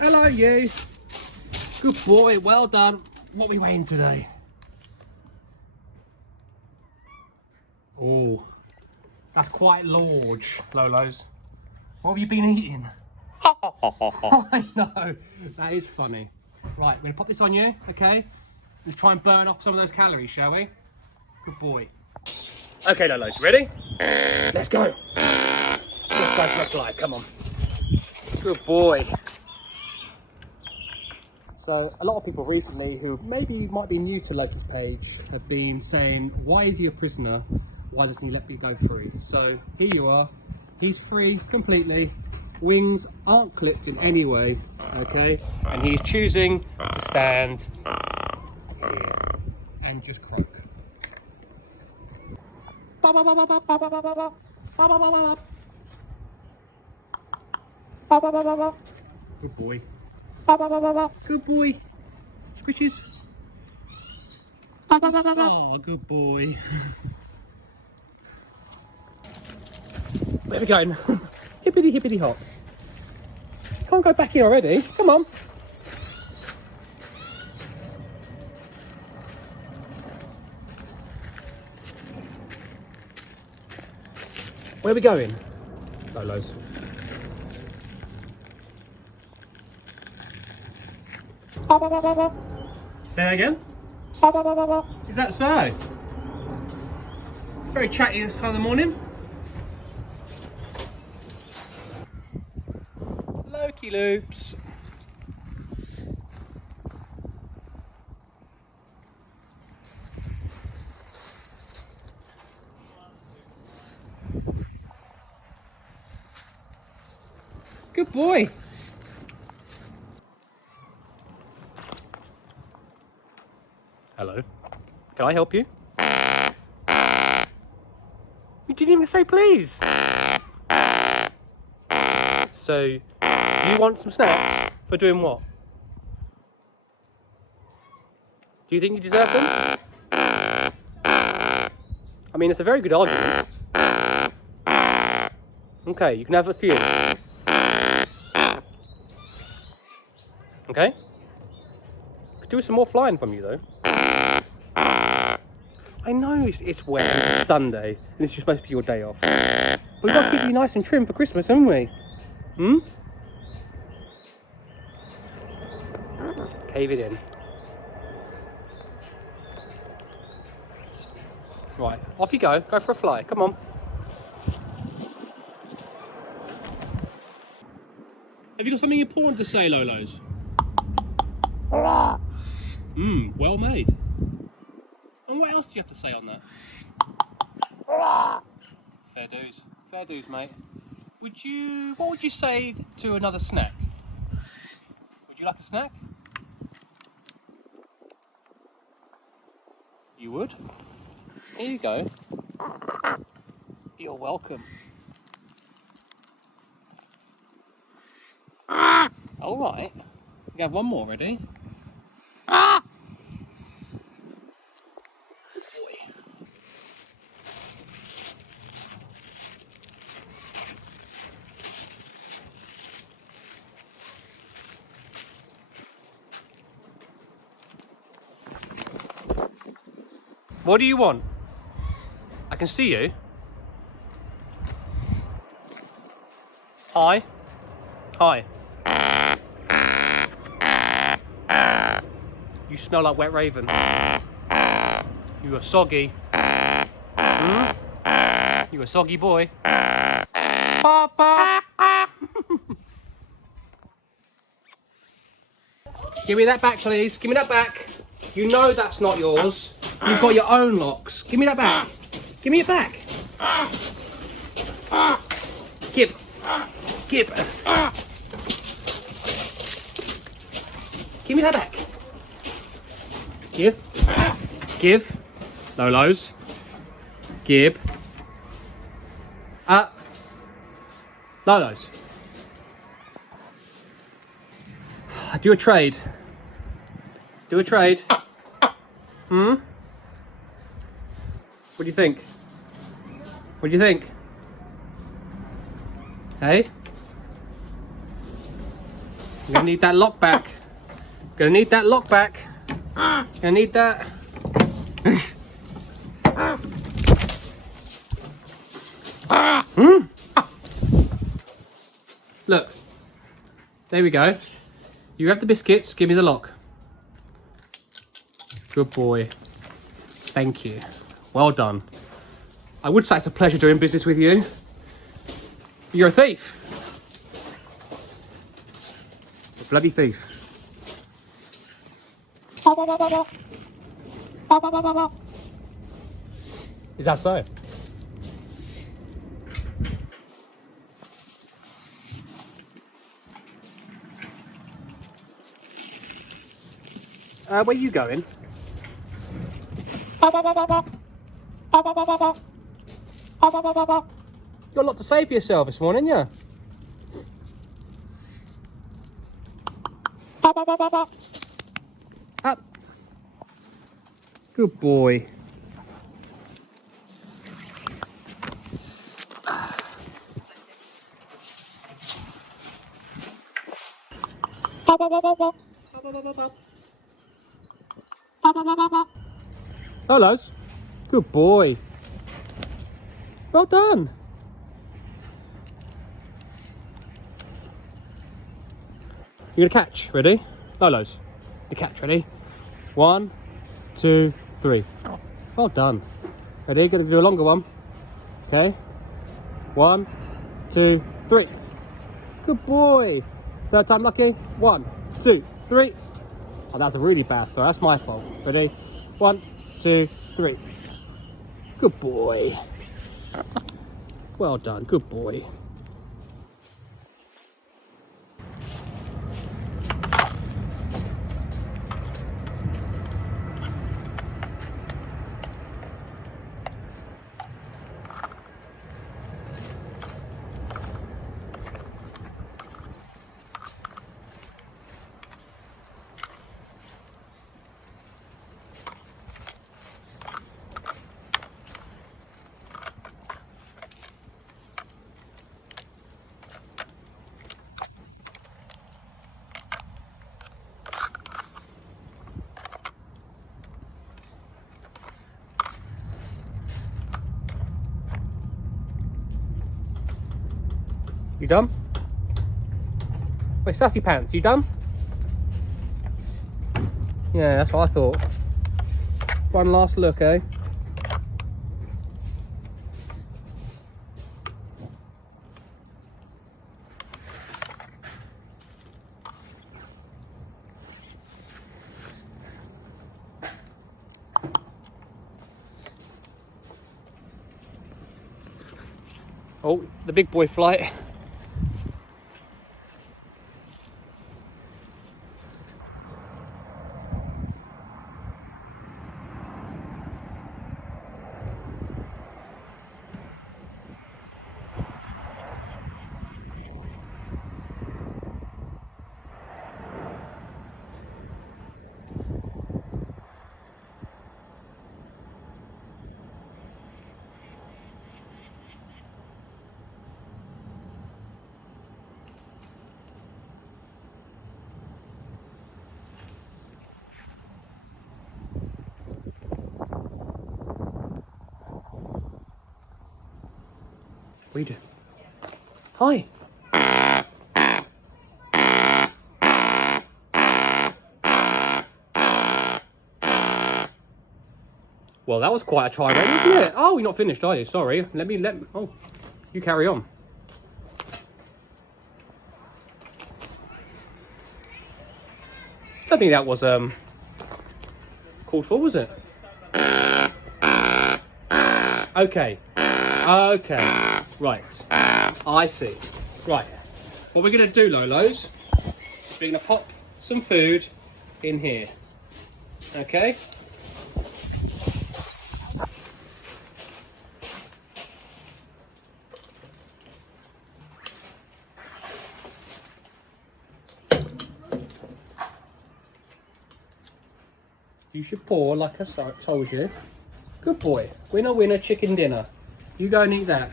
Hello, you. Good boy, well done. What are we weighing today? Oh, that's quite large, Lolos. What have you been eating? I know, that is funny. Right, we're gonna pop this on you, okay? We'll try and burn off some of those calories, shall we? Good boy. Okay, Lolos, ready? Let's go. Let's go for a fly, come on. Good boy. So, a lot of people recently who maybe might be new to Loki's page have been saying, why is he a prisoner? Why doesn't he let me go free? So, here you are. He's free completely. Wings aren't clipped in any way, okay? And he's choosing to stand here and just croak. Good boy. Good boy. Squishes. Oh, good boy. Where are we going? Hippity hippity hop. Can't go back in already. Come on. Where are we going? Lolos. Say that again? Is that so? Very chatty this time of the morning. Loki loops. Good boy. Hello. Can I help you? You didn't even say please. So, you want some snacks for doing what? Do you think you deserve them? I mean, it's a very good argument. Okay, you can have a few. Okay? Could do with some more flying from you, though. I know it's wet and it's Sunday, and this is supposed to be your day off. But we've got to keep you nice and trim for Christmas, haven't we? Hmm? Cave it in. Right, off you go. Go for a fly. Come on. Have you got something important to say, Lolos? Well made. And what else do you have to say on that? Fair dues. Fair dues, mate. What would you say to another snack? Would you like a snack? You would? Here you go. You're welcome. Alright. We have one more, ready? Good boy. What do you want? I can see you. Hi. Hi. You smell like wet raven. You are soggy. You a soggy boy. Papa. Give me that back, please. Give me that back. You know that's not yours. You've got your own locks. Give me that back. Give me it back. Give. Give. Give me that back. Give. Give. Lolos. Give. Lolos. Do a trade. Do a trade. What do you think? What do you think? Hey? You're gonna need that lock back. Gonna need that lock back. Gonna need that. Look. There we go. You have the biscuits, give me the lock. Good boy. Thank you. Well done. I would say it's a pleasure doing business with you. You're a thief. A bloody thief. Is that so? Where are you going? You got a lot to say for yourself this morning, yeah? Up. Good boy. Hello. Good boy. Well done. You're gonna catch. Ready? Lolos. The catch. Ready? 1, 2, 3. Well done. Ready? Gonna do a longer one. Okay. 1, 2, 3. Good boy. Third time lucky. 1, 2, 3. Oh, that's a really bad throw. That's my fault. Ready? 1, 2, 3. Good boy. Well done. Good boy. You done? Wait, sassy pants, you done? Yeah, that's what I thought. One last look, eh? Oh, the big boy flight. What are you doing? Hi. Well, that was quite a try, wasn't it? Oh, you're not finished, are you? Sorry. Oh, you carry on. I don't think that was called for, was it? Okay. Okay. Right. I see. Right. What we're going to do, Lolos, we're going to pop some food in here. Okay? You should pour like I told you. Good boy. Winner, winner, chicken dinner. You go and eat that.